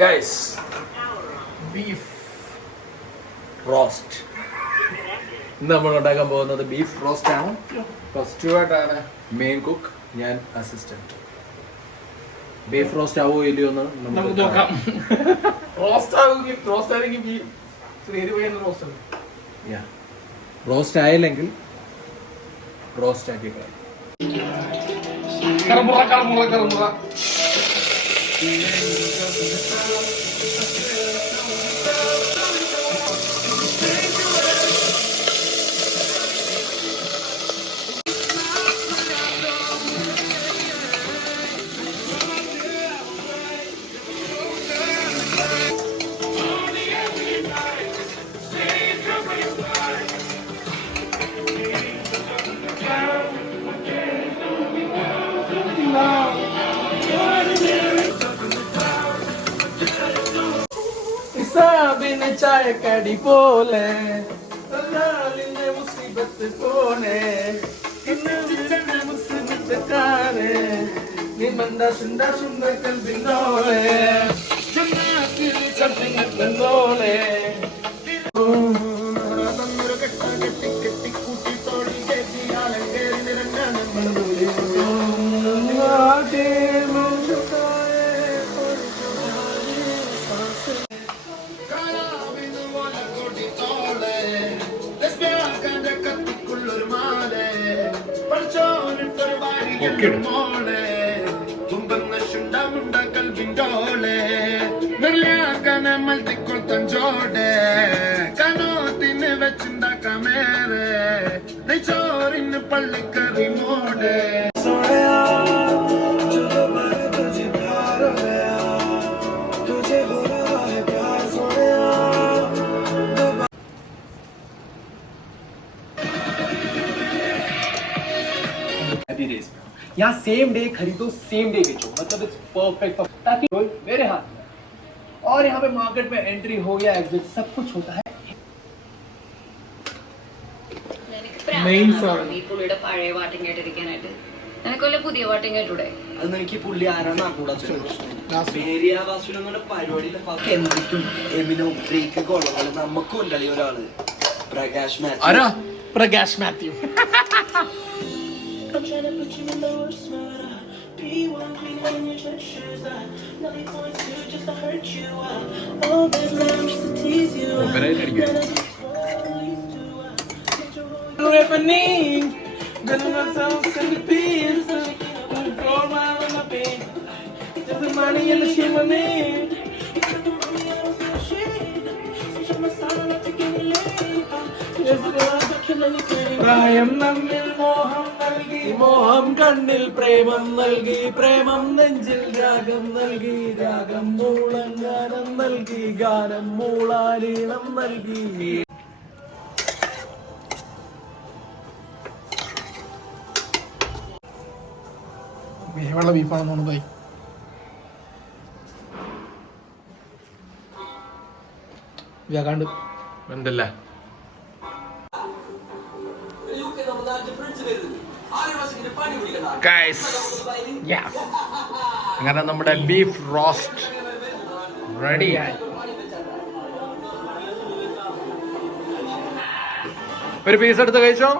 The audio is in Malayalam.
Guys, beef roast. ഇന്ന് നമ്മൾ ഉണ്ടാക്കാൻ പോകുന്നത് ബീഫ് റോസ്റ്റ് ആണ്. സ്റ്റുവർട്ടാണ് മെയിൻ കുക്ക്, ഞാൻ അസിസ്റ്റന്റ്. ബീഫ് റോസ്റ്റ് ആവോ ഇല്ലയോ എന്ന് നമുക്ക് നോക്കാം. റോസ്റ്റ് ആയില്ലെങ്കിൽ റോസ്റ്റ് ആക്കി കളയാം. ചായക്കടി പോലെ മുസീബത്ത് പോണേ നിമന്ത സുന്ദർ സുന്ദർ കൽബിനോളെ ചങ്ങോളെ കനോത്തിന് വെച്ചുണ്ടാക്കാമേറെ ചോറിന് പള്ളിക്കറി മോടെ यहाँ सेम डे खरीदो सेम डे बेचो, मतलब इट्स परफेक्ट ताकि मेरे हाथ में. और यहाँ पे मार्केट में एंट्री हो गया एग्जिट सब कुछ होता है. പുള്ളിയുടെ പഴയ വാട്ടിംഗ് ആയിട്ടിരിക്കാനായിട്ട് എനിക്കൊല്ല പുതിയ വാട്ടിംഗ് ആയിട്ടൂടെ? അത് എനിക്ക് പുള്ളി ആരാന്ന് അറിഞ്ഞൂടാ. പരിപാടി എന്തിക്കും എമിനോ ബ്രേക്ക് കൊള്ളാം. നമുക്കും ഉണ്ടല്ലേ ഒരാള്, Prakash Mathew. I'm trying to put you in the worst mood. P1 cleaning in your trenches. 9.2 just to hurt you. All this time just to tease you. Happening, gonna myself in the peace. Go around on my pain. Just the money and the shit with me. പ്രായം നമ്മിൽ മോഹം നൽകി, മോഹം കണ്ണിൽ പ്രേമം നൽകി, പ്രേമം നെഞ്ചിൽ രാഗം നൽകി, രാഗം മൂളൻ ഗാനം നൽകി, ഗാനം മൂളാലീണം നൽകി. വേവുള്ള ബീഫാണെന്ന് തോന്നുന്നു. വേകാണ്ട് എന്തല്ല അങ്ങനെ നമ്മുടെ ബീഫ് റോസ്റ്റ് റെഡിയായി. ഒരു പീസ് എടുത്ത് കഴിച്ചോ.